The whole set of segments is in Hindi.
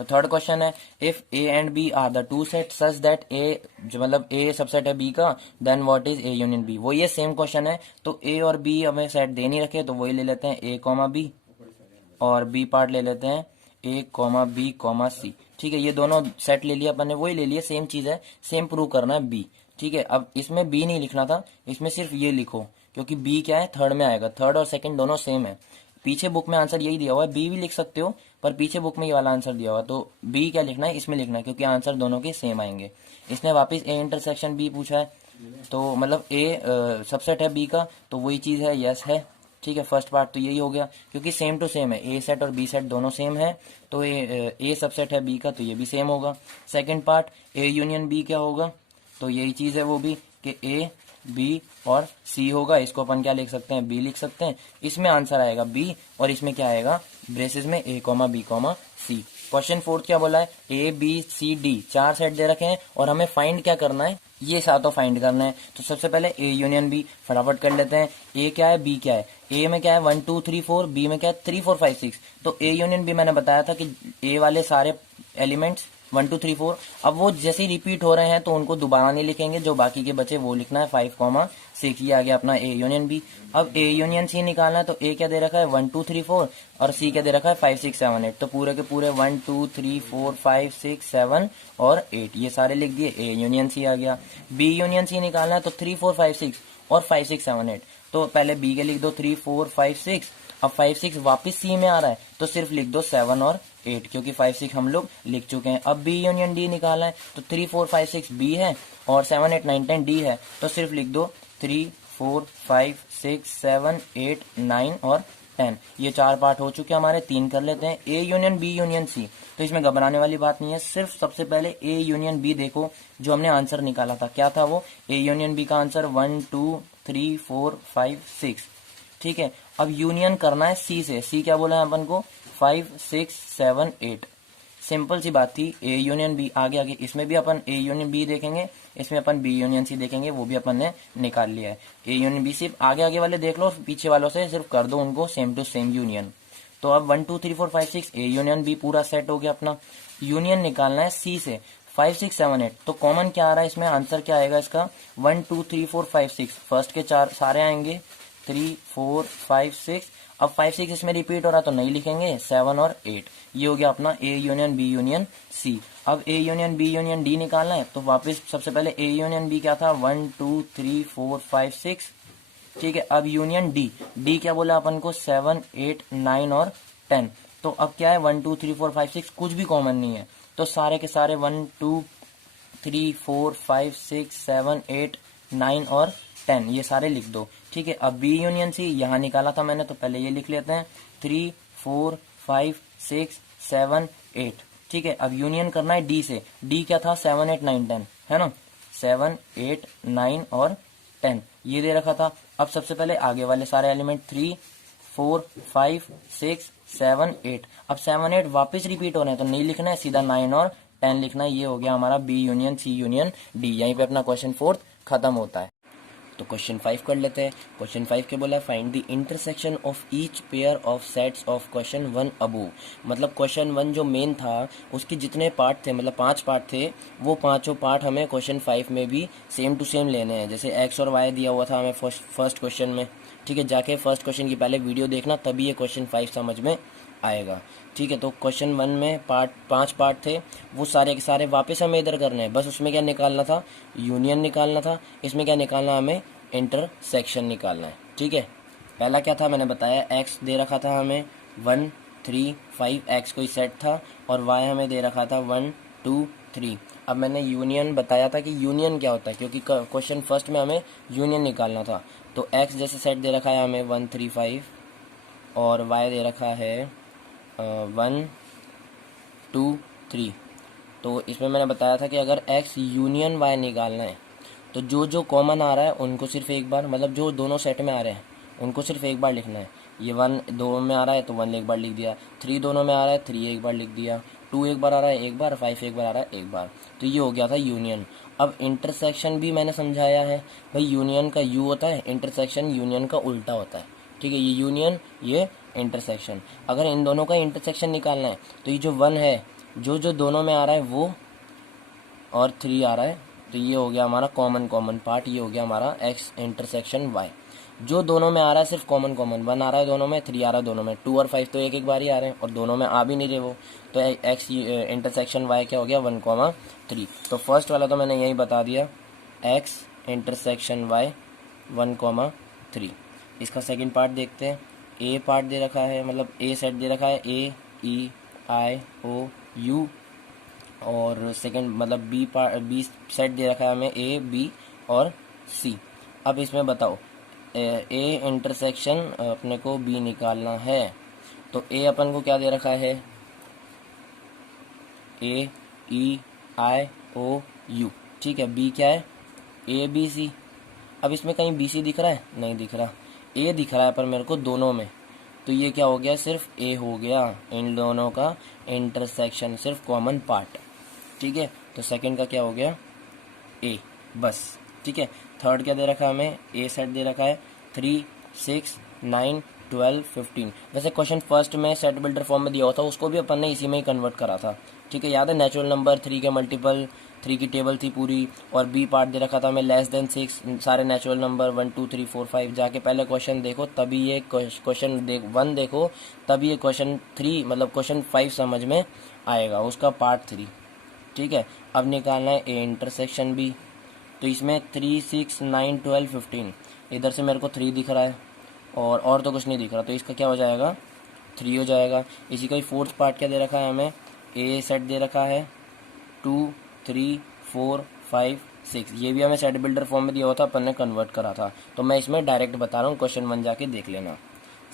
तो थर्ड क्वेश्चन है, if A and B are the two set such that A, जो मतलब ए सबसेट है बी का, then what is A union B. वो ये सेम क्वेश्चन है, तो ए और बी हमें सेट दे नहीं रखे, तो वही ले लेते हैं ए कॉमा बी, और बी पार्ट ले लेते हैं ए कॉमा बी कॉमा सी। ठीक है, ये दोनों सेट ले लिया अपन ने, वही ले लिया, सेम चीज है, सेम प्रूव करना है बी। ठीक है, अब इसमें बी नहीं लिखना था, इसमें सिर्फ ये लिखो, क्योंकि बी क्या है, थर्ड में आएगा, थर्ड और सेकंड दोनों सेम है। पीछे बुक में आंसर यही दिया हुआ है, बी भी लिख सकते हो, पर पीछे बुक में ये वाला आंसर दिया हुआ है, तो बी क्या लिखना है, इसमें लिखना है, क्योंकि आंसर दोनों के सेम आएंगे। इसने वापस ए इंटरसेक्शन बी पूछा है, तो मतलब ए सबसेट है बी का, तो वही चीज है, यस है। ठीक है, फर्स्ट पार्ट तो यही हो गया, क्योंकि सेम टू सेम है, ए सेट और बी सेट दोनों सेम है, तो ए सबसेट है बी का, तो ये भी सेम होगा। Second part, A union B क्या होगा, तो यही चीज है वो भी, कि ए बी और सी होगा, इसको अपन क्या लिख सकते हैं, बी लिख सकते हैं। इसमें आंसर आएगा बी, और इसमें क्या आएगा, ब्रेसेस में ए कॉमा बी कॉमा सी। क्वेश्चन फोर्थ क्या बोला है, ए बी सी डी चार सेट दे रखे हैं, और हमें फाइंड क्या करना है, ये सातों फाइंड करना है। तो सबसे पहले ए यूनियन बी फटाफट कर लेते हैं। ए क्या है, बी क्या है, ए में क्या है 1 2 3 4, बी में क्या है 3 4 5 6। तो ए यूनियन बी मैंने बताया था कि ए वाले सारे एलिमेंट्स 1 2 3 4, अब वो जैसे ही रिपीट हो रहे हैं तो उनको दोबारा नहीं लिखेंगे, जो बाकी के बचे वो लिखना है 5 6। ये आ गया अपना ए यूनियन बी। अब ए यूनियन सी निकालना है, तो ए क्या दे रखा है 1 2 3 4, और सी क्या दे रखा है 5 6 7 8। तो पूरे के पूरे 1 2 3 4 5 6 7 और 8 ये सारे लिख दिए, ए यूनियन सी आ गया। बी यूनियन सी निकालना है, तो 3 4 5 6 और 5 6 7 8। तो पहले बी के लिख दो 3 4 5 6, अब 5 6 वापस सी में आ रहा है, तो सिर्फ लिख दो 7 और 8, क्योंकि 5 6 हम लोग लिख चुके हैं। अब बी यूनियन डी निकालना है, तो 3 4 5 6 बी है, और 7 8 9 10 डी है, तो सिर्फ लिख दो 3 4 5 6 7 8 9 और 10। ये चार पार्ट हो चुके हैं हमारे, तीन कर लेते हैं। A union B union C, तो इसमें घबराने वाली बात नहीं है, सिर्फ सबसे पहले ए यूनियन बी देखो, जो हमने आंसर निकाला था क्या था वो, ए यूनियन बी का आंसर 1 2 3 4 5 6। ठीक है, अब यूनियन करना है सी से, सी क्या बोला है अपन को 5 6 7 8। सिंपल सी बात थी, ए यूनियन बी आगे आगे, इसमें भी अपन ए यूनियन बी देखेंगे, इसमें अपन बी यूनियन सी देखेंगे, वो भी अपन ने निकाल लिया है। ए यूनियन बी सिर्फ आगे आगे वाले देख लो, पीछे वालों से सिर्फ कर दो उनको सेम टू सेम यूनियन। तो अब 1 2 3 4 5 6 ए यूनियन बी पूरा सेट हो गया अपना। यूनियन निकालना है सी से 5 6 7 8, तो कॉमन क्या आ रहा है इसमें, आंसर क्या आएगा इसका 1 2 3 4 5 6। फर्स्ट के चार सारे आएंगे 3 4 5 6, अब 5 6 इसमें रिपीट हो रहा तो नहीं लिखेंगे, 7 और 8। ये हो गया अपना A union B union C. अब A union B union D निकालना है, तो वापस सबसे पहले ए यूनियन बी क्या था 1 2 3 4 5 6। ठीक है, अब यूनियन डी, डी क्या बोला अपन को 7 8 9 और 10। तो अब क्या है 1 2 3 4 5 6 कुछ भी कॉमन नहीं है, तो सारे के सारे 1 2 3 4 5 6 7 8 9 और 10 ये सारे लिख दो। ठीक है, अब बी यूनियन सी यहाँ निकाला था मैंने, तो पहले ये लिख लेते हैं 3 4 5 6 7 8। ठीक है, अब यूनियन करना है डी से, डी क्या था 7 8 9 10 है ना, 7 8 9 और 10 ये दे रखा था। अब सबसे पहले आगे वाले सारे एलिमेंट 3 4 5 6 7 8, अब 7 8 वापस रिपीट हो रहे हैं, तो नहीं लिखना है, सीधा 9 और 10 लिखना है। ये हो गया हमारा B union C union D. यहीं पे अपना क्वेश्चन फोर्थ खत्म होता है। तो क्वेश्चन 5 कर लेते हैं। क्वेश्चन 5 के बोला है find the intersection of each pair of sets of question 1 above. मतलब क्वेश्चन 1 जो मेन था उसके जितने पार्ट थे, मतलब 5 पार्ट थे, वो पांचों पार्ट हमें क्वेश्चन 5 में भी सेम टू सेम लेने हैं। जैसे एक्स और वाई दिया हुआ था हमें फर्स्ट क्वेश्चन में। ठीक है, जाके फर्स्ट क्वेश्चन की पहले वीडियो देखना, तभी ये क्वेश्चन 5 समझ में आएगा। ठीक है, तो क्वेश्चन 1 में 5 पार्ट थे, वो सारे के सारे वापस हमें इधर करने हैं। बस उसमें क्या निकालना था, यूनियन निकालना था। इसमें क्या निकालना, हमें इंटरसेक्शन निकालना है। ठीक है, पहला क्या था मैंने बताया, एक्स दे रखा था हमें 1 3 5, एक्स कोई सेट था, और वाई हमें दे रखा था 1 2 3। अब मैंने यूनियन बताया था कि यूनियन क्या होता है, क्योंकि क्वेश्चन फर्स्ट में हमें यूनियन निकालना था। तो एक्स जैसे सेट दे रखा है हमें 1 3 5, और वाई दे रखा है 1 2 3। तो इसमें मैंने बताया था कि अगर एक्स यूनियन वाई निकालना है, तो जो जो कॉमन आ रहा है उनको सिर्फ एक बार, मतलब जो दोनों सेट में आ रहे हैं उनको सिर्फ एक बार लिखना है। ये 1 दो में आ रहा है तो 1 एक बार लिख दिया, 3 दोनों में आ रहा है 3 एक बार लिख दिया, 2 एक बार आ रहा है एक बार, 5 एक बार आ रहा है एक बार। तो ये हो गया था यूनियन। अब इंटरसेक्शन भी मैंने समझाया है भाई, यूनियन का यू होता है, इंटरसेक्शन यूनियन का उल्टा होता है। ठीक है, ये यूनियन ये इंटरसेक्शन। अगर इन दोनों का इंटरसेक्शन निकालना है, तो ये जो 1 है जो जो दोनों में आ रहा है वो, और 3 आ रहा है, तो ये हो गया हमारा कॉमन पार्ट, ये हो गया हमारा x इंटरसेक्शन वाई। जो दोनों में आ रहा है सिर्फ कॉमन 1 आ रहा है दोनों में, 3 आ रहा है दोनों में, 2 और 5 तो एक एक बार ही आ रहे हैं और दोनों में आ भी नहीं रहे वो, तो x इंटरसेक्शन y क्या हो गया 1,3। तो फर्स्ट वाला तो मैंने यही बता दिया, x इंटरसेक्शन y 1,3। इसका सेकंड पार्ट देखते हैं। ए पार्ट दे रखा है, मतलब ए सेट दे रखा है, ए ई आई ओ यू, और सेकंड मतलब बी सेट दे रखा है हमें, ए बी और सी। अब इसमें बताओ ए इंटरसेक्शन अपने को बी निकालना है, तो ए अपन को क्या दे रखा है, ए ई आई ओ यू, ठीक है। बी क्या है, ए बी सी। अब इसमें कहीं बी सी दिख रहा है, नहीं दिख रहा, ए दिख रहा है पर मेरे को दोनों में, तो ये क्या हो गया, सिर्फ ए हो गया, इन दोनों का इंटरसेक्शन, सिर्फ कॉमन पार्ट, ठीक है। तो सेकंड का क्या हो गया, ए, बस, ठीक है। थर्ड क्या दे रखा है हमें, ए सेट दे रखा है 3 6 9 12 15। वैसे क्वेश्चन फर्स्ट में सेट बिल्डर फॉर्म में दिया हुआ था, उसको भी अपन ने इसी में ही कन्वर्ट करा था, ठीक है। याद है, नेचुरल नंबर 3 के मल्टीपल, 3 की टेबल थी पूरी, और बी पार्ट दे रखा था हमें <6, सारे नेचुरल नंबर 1 2 3 4 5। जाके पहले क्वेश्चन देखो तभी ये क्वेश्चन 1 देखो तभी ये क्वेश्चन 3 मतलब क्वेश्चन 5 समझ में आएगा, उसका पार्ट 3, ठीक है। अब निकालना है ए इंटरसेक्शन बी, तो इसमें 3 6 9 12 15, इधर से मेरे को 3 दिख रहा है और तो कुछ नहीं दिख रहा, तो इसका क्या हो जाएगा 3 हो जाएगा। इसी का ही फोर्थ पार्ट क्या दे रखा है हमें, ए सेट दे रखा है 2 3 4 5 6, ये भी हमें सेट बिल्डर फॉर्म में दिया हुआ था, अपन ने कन्वर्ट करा था, तो मैं इसमें डायरेक्ट बता रहा हूँ, क्वेश्चन 1 जाके देख लेना।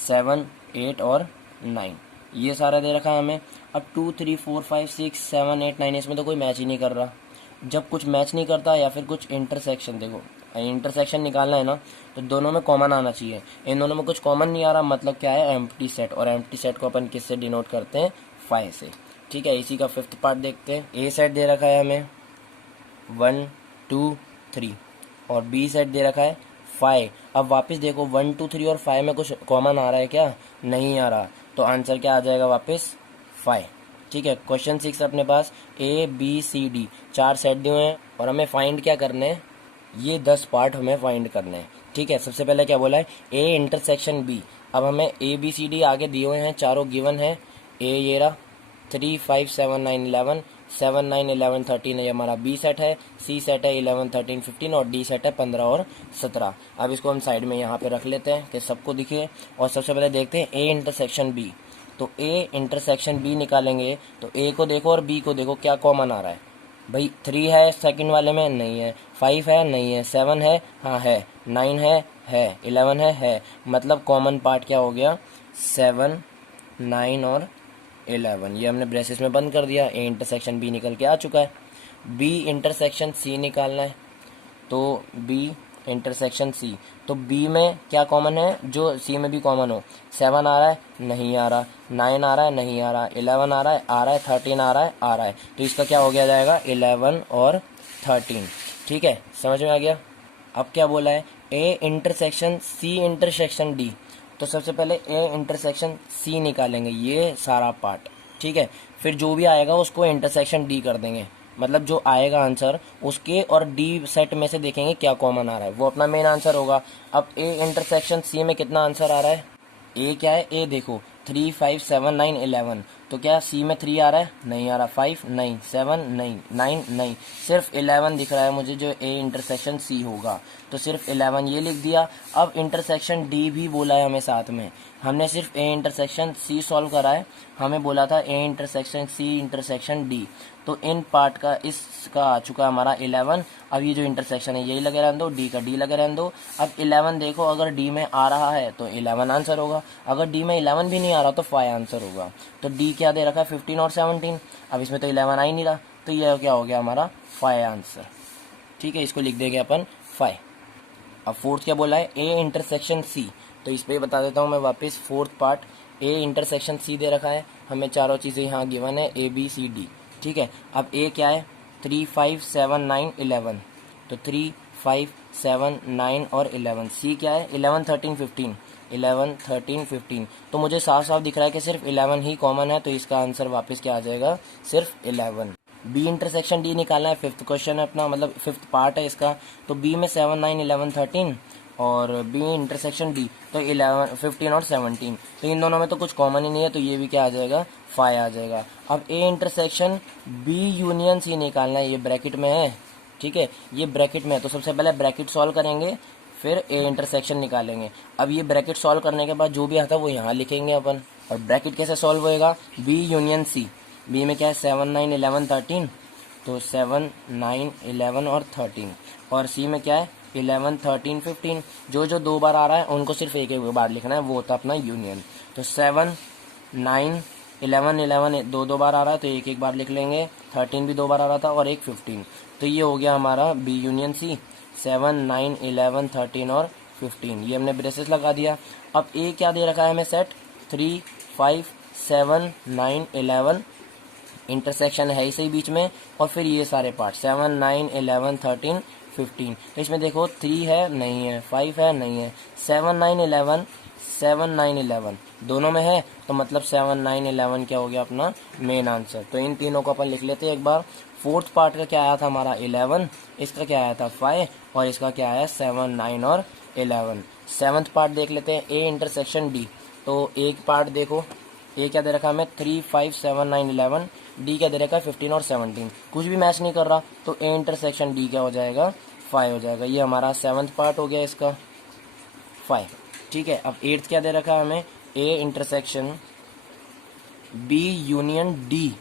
7 8 और 9 ये सारा दे रखा है हमें। अब 2 3 4 5 6 7 8 9 इसमें तो कोई मैच ही नहीं कर रहा। जब कुछ मैच नहीं करता या फिर कुछ इंटरसेक्शन, देखो इंटरसेक्शन निकालना है ना, तो दोनों में कॉमन आना चाहिए, इन दोनों में कुछ कॉमन नहीं आ रहा, मतलब क्या है, एम्प्टी सेट, और एम्प्टी सेट को अपन किससे डिनोट करते हैं, 5 से, ठीक है। इसी का फिफ्थ पार्ट देखते हैं। ए सेट दे रखा है हमें 1 2 3 और बी सेट दे रखा है 5। अब वापस देखो 1 2 3 और 5 में कुछ कॉमन आ रहा है क्या, नहीं आ रहा, तो आंसर क्या आ जाएगा वापस 5, ठीक है। क्वेश्चन 6 अपने पास A B C D 4 set दिए हुए हैं और हमें फाइंड क्या करने हैं, ये 10 पार्ट हमें फाइंड करने हैं, ठीक है। सबसे पहले क्या बोला है, ए इंटरसेक्शन बी। अब हमें ए बी सी डी आगे दिए हुए हैं, चारों गिवन है, ए ये रहा 3 5 7 9 11, 7 9 11 13 ये हमारा बी सेट है, सी सेट है 11 13 15 और डी सेट है 15 और 17। अब इसको हम साइड में यहाँ पे रख लेते हैं कि सबको दिखे, और सबसे पहले देखते हैं ए इंटरसेक्शन बी। तो ए इंटरसेक्शन बी निकालेंगे, तो ए को देखो और बी को देखो क्या कॉमन आ रहा है, भाई 3 है सेकंड वाले में, नहीं है, 5 है, नहीं है, 7 है, हाँ है, 9 है, 11 है, मतलब कॉमन पार्ट क्या हो गया 7 9 और 11, ये हमने ब्रेसेस में बंद कर दिया, ए इंटरसेक्शन बी निकल के आ चुका है। बी इंटरसेक्शन सी निकालना है, तो बी इंटरसेक्शन सी, तो बी में क्या कॉमन है जो सी में भी कॉमन हो, 7 आ रहा है, नहीं आ रहा, 9 आ रहा है, नहीं आ रहा, 11 आ रहा है, 13 आ रहा है, तो इसका क्या हो गया जाएगा 11 और 13, ठीक है, समझ में आ गया। अब क्या बोला है, A intersection C intersection D, तो सबसे पहले ए इंटरसेक्शन सी निकालेंगे, ये सारा पार्ट, ठीक है। फिर जो भी आएगा उसको इंटरसेक्शन डी कर देंगे, मतलब जो आएगा आंसर उसके और डी सेट में से देखेंगे क्या कॉमन आ रहा है, वो अपना मेन आंसर होगा। अब ए इंटरसेक्शन सी में कितना आंसर आ रहा है, ए क्या है, ए देखो 3 5 7 9 11, तो क्या सी में 3 आ रहा है, नहीं आ रहा, 5 नहीं, 7 नहीं, 9 नहीं, सिर्फ 11 दिख रहा है मुझे जो ए इंटरसेक्शन सी होगा, तो सिर्फ 11 ये लिख दिया। अब इंटरसेक्शन डी भी बोला है हमें साथ में, हमने सिर्फ ए इंटरसेक्शन सी सॉल्व करा है, हमें बोला था A intersection C intersection D, तो इन पार्ट का इसका आ चुका हमारा 11। अब ये जो इंटरसेक्शन है यही लगे रहने दो, डी का डी लगे रहने दो। अब 11 देखो अगर डी में आ रहा है तो 11 आंसर होगा, अगर डी में 11 भी नहीं आ रहा तो 5 आंसर होगा। तो डी क्या दे रखा है 15 और 17, अब इसमें तो 11 आ ही नहीं रहा, तो ये क्या हो गया हमारा 5 आंसर, ठीक है। इसको लिख देंगे अपन 5। अब फोर्थ क्या बोला है, ए इंटरसेक्शन सी, तो इस पर बता देता हूँ मैं वापस। Fourth part A intersection C दे रखा है, हमें चारों चीज़ें यहाँ गिवन है ए बी सी डी, ठीक है। अब ए क्या है 3 5 7 9 11, तो 3 5 7 9 और 11। सी क्या है 11 13 15, 11 13 15। तो मुझे साफ साफ दिख रहा है कि सिर्फ 11 ही कॉमन है, तो इसका आंसर वापस क्या आ जाएगा, सिर्फ 11। बी इंटरसेक्शन डी निकालना है, फिफ्थ क्वेश्चन है अपना, मतलब फिफ्थ पार्ट है इसका। तो बी में 7 9 11 13 और बी इंटरसेक्शन डी तो 11 15 और 17। तो इन दोनों में तो कुछ कॉमन ही नहीं है, तो ये भी क्या आ जाएगा, 5 आ जाएगा। अब A intersection B union C निकालना है, ये ब्रैकेट में है, ठीक है, ये ब्रैकेट में है। तो सबसे पहले ब्रैकेट सॉल्व करेंगे, फिर ए इंटरसेक्शन निकालेंगे। अब ये ब्रैकेट सॉल्व करने के बाद जो भी आता है वो यहाँ लिखेंगे अपन। और ब्रैकेट कैसे सॉल्व होएगा, बी यूनियन सी। बी में क्या है, 7 9 11 13, तो 7 9 11 और 13। और सी में क्या है, 11 13 15। जो जो 2 बार आ रहा है उनको सिर्फ एक एक बार लिखना है, वो होता है अपना यूनियन। तो 7 9 11 11 2 बार आ रहा है तो एक एक बार लिख लेंगे, 13 भी 2 बार आ रहा था और एक 15। तो ये हो गया हमारा बी यूनियन सी, 7 9 11 13 और 15। ये हमने ब्रेसेस लगा दिया। अब ए क्या दे रखा है हमें, सेट 3 5 7 9 11, इंटरसेक्शन है इसे बीच में, और फिर ये सारे पार्ट 7 9 11 13 15। तो इसमें देखो 3 है नहीं है, 5 है नहीं है, 7 9 11 7 9 11 दोनों में है, तो मतलब 7 9 11 क्या हो गया अपना मेन आंसर। तो इन तीनों को अपन लिख लेते हैं एक बार। फोर्थ पार्ट का क्या आया था हमारा 11, इसका क्या आया था 5, और इसका क्या आया 7 9 और 11। सेवन्थ पार्ट देख लेते हैं, ए इंटरसेक्शन डी। तो एक पार्ट देखो, ए क्या दे रखा है हमें 3 5 7 9 11, डी क्या दे रखा है 15 और 17। कुछ भी मैच नहीं कर रहा, तो ए इंटरसेक्शन डी क्या हो जाएगा, 5 हो जाएगा। ये हमारा सेवन्थ पार्ट हो गया इसका 5, ठीक है। अब एट्थ क्या दे रखा है हमें, A intersection B union D.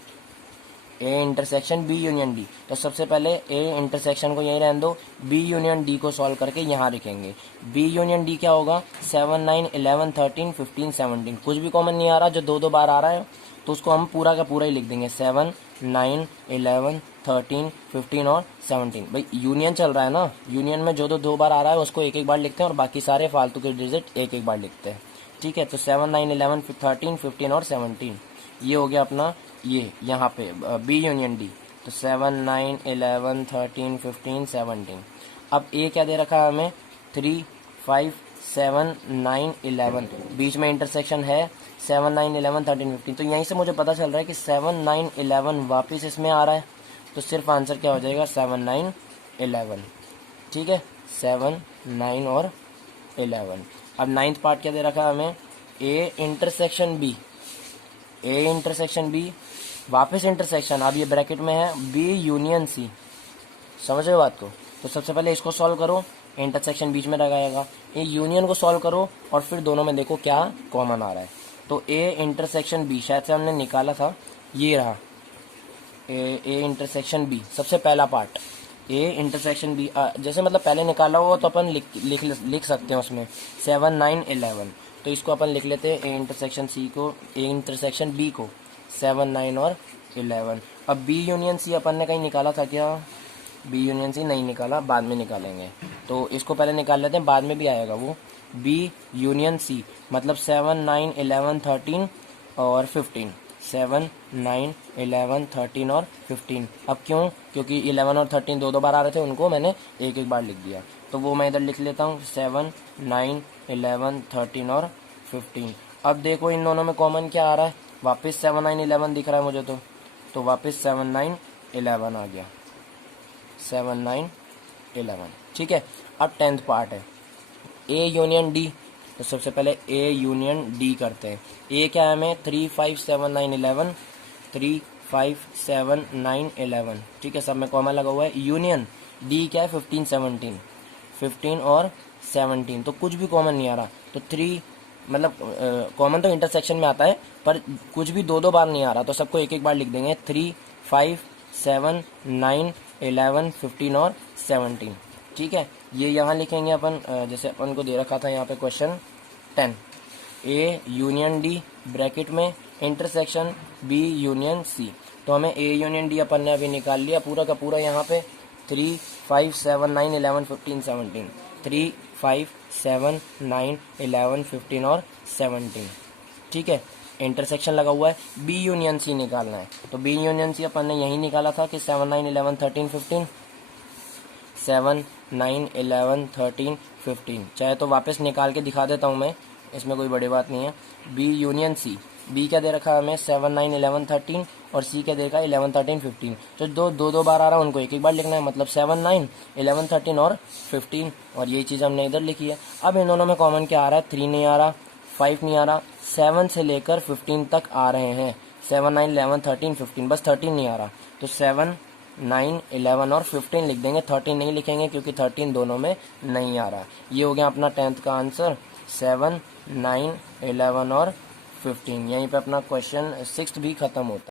A intersection B union D, तो सबसे पहले ए इंटरसेक्शन को यहीं रहने दो, बी यूनियन डी को सॉल्व करके यहाँ लिखेंगे। बी यूनियन डी क्या होगा, 7 9 11 13 15 17। कुछ भी कॉमन नहीं आ रहा, जो 2 बार आ रहा है तो उसको हम पूरा का पूरा ही लिख देंगे, 7 9 11 13 15 और 17। भाई यूनियन चल रहा है ना, यूनियन में जो 2 बार आ रहा है उसको एक एक बार लिखते हैं, और बाकी सारे फालतू के डिजिट एक एक बार लिखते हैं, ठीक है। तो 7 9 11 13 15 और 17, ये हो गया अपना ये यहाँ पे बी यूनियन डी। तो 7 9 11 13 15 17। अब ए क्या दे रखा है हमें, 3 5 7 9 11, बीच में इंटरसेक्शन है 7 9 11 13 15। तो यहीं से मुझे पता चल रहा है कि 7 9 11 वापस इसमें आ रहा है, तो सिर्फ आंसर क्या हो जाएगा 7 9 11, ठीक है, 7 9 और 11। अब नाइन्थ पार्ट क्या दे रखा है हमें, A intersection B. A intersection B वापस इंटरसेक्शन, अब ये ब्रैकेट में है बी यूनियन सी। समझ रहे हो बात को। तो सबसे पहले इसको सॉल्व करो, इंटरसेक्शन बीच में लगाएगा, ये यूनियन को सॉल्व करो और फिर दोनों में देखो क्या कॉमन आ रहा है। तो ए इंटरसेक्शन बी शायद से हमने निकाला था, ये रहा ए इंटरसेक्शन बी, सबसे पहला पार्ट ए इंटरसेक्शन बी। जैसे मतलब पहले निकाला हुआ तो अपन लिख सकते हैं उसमें 7 9 11। तो इसको अपन लिख लेते हैं ए इंटरसेक्शन सी को, ए इंटरसेक्शन बी को 7 9 और 11। अब बी यूनियन सी अपन ने कहीं निकाला था क्या, बी यूनियन सी नहीं निकाला, बाद में निकालेंगे। तो इसको पहले निकाल लेते हैं, बाद में भी आएगा वो। बी यूनियन सी मतलब 7 9 11 13 और 15, 7 9 11 13 और 15। अब क्यों, क्योंकि 11 और 13 दो बार आ रहे थे, उनको मैंने एक एक बार लिख दिया। तो वो मैं इधर लिख लेता हूँ 7 9 11 13 और 15। अब देखो इन दोनों में कॉमन क्या आ रहा है, वापस 7 9 11 दिख रहा है मुझे, तो वापस 7 9 11 आ गया, 7 9 11, ठीक है। अब 10th पार्ट है ए यूनियन डी। तो सबसे पहले ए यूनियन डी करते हैं। ए क्या है हमें 3 5 7 9 11, 3 5 7 9 11, ठीक है, सब में कॉमा लगा हुआ है। यूनियन डी क्या है 15 17, 15 और 17, तो कुछ भी कॉमन नहीं आ रहा। तो 3 मतलब कॉमन तो इंटरसेक्शन में आता है, पर कुछ भी दो बार नहीं आ रहा, तो सबको एक एक बार लिख देंगे, 3 5 7 9 11 15 और 17, ठीक है। ये यहाँ लिखेंगे अपन, जैसे अपन को दे रखा था यहाँ पे question 10, A union D bracket में इंटरसेक्शन बी यूनियन सी। तो हमें ए यूनियन डी अपन ने अभी निकाल लिया पूरा का पूरा यहाँ पे, 3 5 7 9 11 15 17, 3 5 7 9 11 15 और 17, ठीक है। इंटरसेक्शन लगा हुआ है, बी यूनियन सी निकालना है। तो बी यूनियन सी अपन ने यही निकाला था कि 7 9 11 13 15, 7 9 11 13 15। चाहे तो वापस निकाल के दिखा देता हूँ मैं, इसमें कोई बड़ी बात नहीं है। बी यूनियन सी, बी क्या दे रखा है हमें 7 9 11 13 और सी क्या दे रखा है 11 13 15। तो दो बार आ रहा है, उनको एक बार लिखना है, मतलब 7 9 11 13 और 15, और यही चीज़ हमने इधर लिखी है। अब इन दोनों में कॉमन क्या आ रहा है, 3 नहीं आ रहा, 5 नहीं आ रहा, 7 से लेकर 15 तक आ रहे हैं, 7 9 11 13 15, बस 13 नहीं आ रहा। तो 7 9 11 और 15 लिख देंगे, 13 नहीं लिखेंगे क्योंकि 13 दोनों में नहीं आ रहा। ये हो गया अपना 10th का आंसर, 7 9 11 और 15। यहीं पे अपना क्वेश्चन 6 भी खत्म होता है।